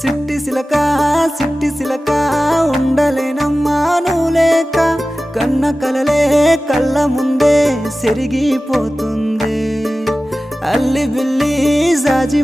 సిట్టి సిలక ఉండలేనమ్మా నువ్వు లేక కన్న కలలే కళ్ళ ముందే సెరిగిపోతుంది అల్లి బిల్లి జాజి